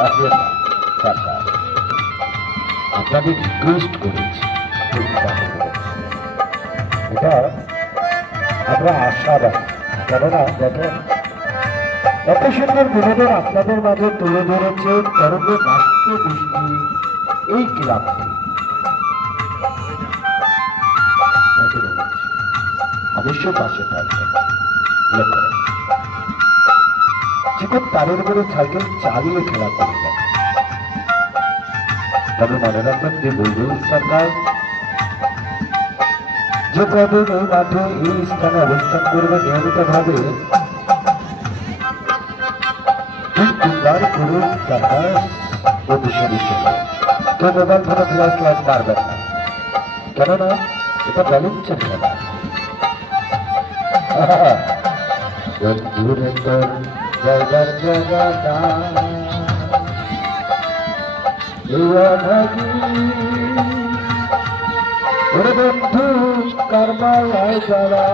সরকার আপনাদের রিকোয়েস্ট করেছি, এটা আমরা আশাবাদী। কেননা দেখেন, এত সুন্দর বিনোদন আপনাদের মাঝে তুলে ধরেছে তরঙ্গ নাট্য গোষ্ঠী এই ক্লাবটি। অবশ্যই পাশে থাকবেন। চিকন তারের উপরে সাইকেল চালিয়ে খেলা করে যাবে। তবে মনে রাখবেন যে বুলবুল সরকার যে কদিন এই মাঠে এই স্থানে অবস্থান করবে নিয়মিত ভাবে তিনবার করে সরকার প্রতিশোধী ছিল। কেউ মোবাইল ফোনে ফ্ল্যাশ লাইট মারবেন না, কেননা এটা ব্যালেন্সের খেলা। বন্ধুরে তোর জায়গার জায়গা ওরে বন্ধু কারমায় যারা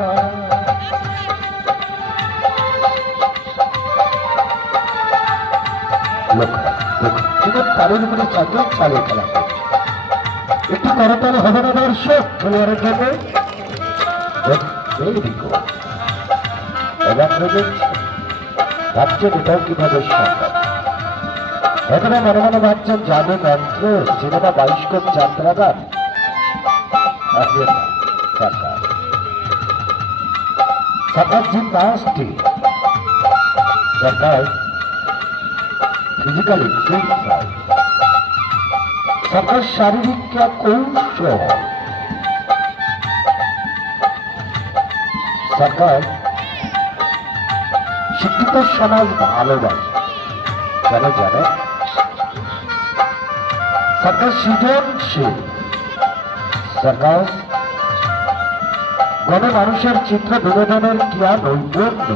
তাদের উপরে চাকরি চালিয়ে খেলা একটু করতালি হবে না দর্শক খেলোয়াড়ের জন্য। ভাবছেন এটাও কিভাবে সম্ভব? এখানে মনে মনে ভাবছেন জাদু মন্ত্র সিনেমা বাইস্কোপ যাত্রাগান। সরকার জিমনাস্টিক, সরকার ফিজিক্যালি ফিট, সরকার শারীরিক কৌশল, সরকার শিক্ষিত সমাজ ভালোবাসে। কেন জানে? সরকার সৃজনশীল, সরকার গণমানুষের চিত্র বিনোদনের ক্রিয়া নৈপুণ্য।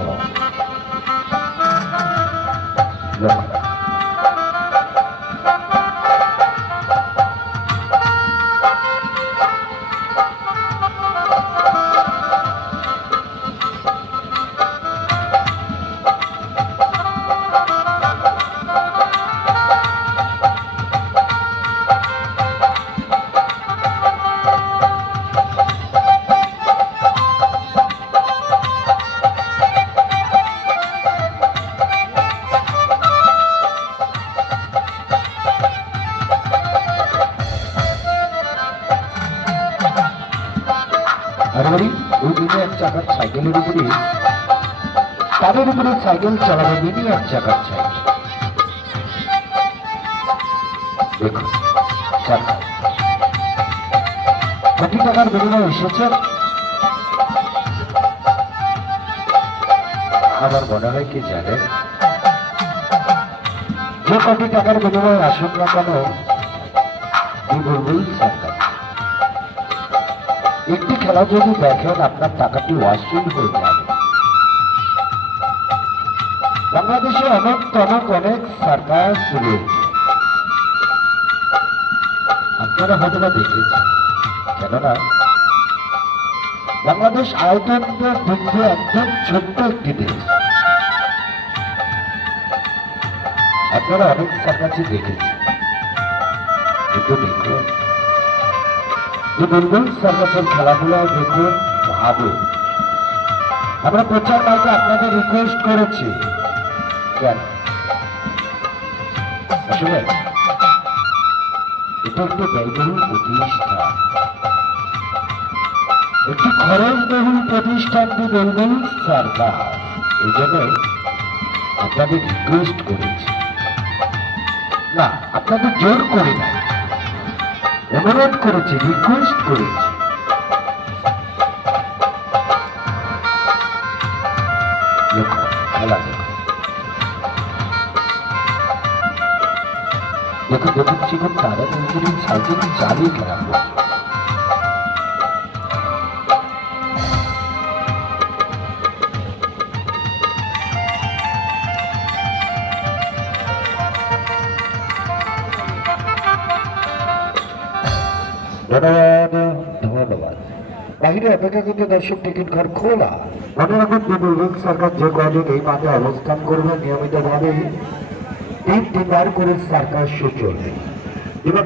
ওই দিনে এক চাকার সাইকেলের উপরে তাদের উপরে সাইকেল চালাবে দিনই এক চাকার সাইকেল। দেখুন কোটি টাকার বিনিময়ে এসেছে। আমার মনে হয় কি জানে, যে কোটি টাকার বিনিময়ে আসুন না কেন বুলবুল সরকার একটি খেলা যদি দেখেন আপনার টাকাটি ওয়াসুল হয়ে যাবে। বাংলাদেশে অনেক সার্কাস রয়েছে, আপনারা হয়তো বা দেখেছেন। কেননা বাংলাদেশ আয়তন দিক দিয়ে একদম ছোট্ট একটি দেশ। আপনারা অনেক সার্কাসই দেখেছেন, কিন্তু দেখুন বুলবুল সার্কাসের খেলাধুলা দেখুন, ভাবুন। আমরা প্রচার মাইকে আপনাদের রিকোয়েস্ট করেছি, কেন আসলে এটা একটি ব্যয়বহুল প্রতিষ্ঠান, একটি খরচবহুল প্রতিষ্ঠান বুলবুল সার্কাস। এই জন্য আপনাদের রিকোয়েস্ট করেছি, না আপনাদের জোর করি না, অনুরোধ করেছি, রিকোয়েস্ট করেছি। খেলা দেখুন দেখুন চিকন তারা নিজের সাইকেল চালিয়ে খেলা করছে। ধন্যবাদ। বাহিরে অপেক্ষাকৃত দর্শক টিকিট ঘর খোলা। মনে রাখুন বুলবুল সরকার যে কদিন এই মাঠে অবস্থান করবে নিয়মিত ভাবে তিনবার করে সার্কাস শো চলবে। এবার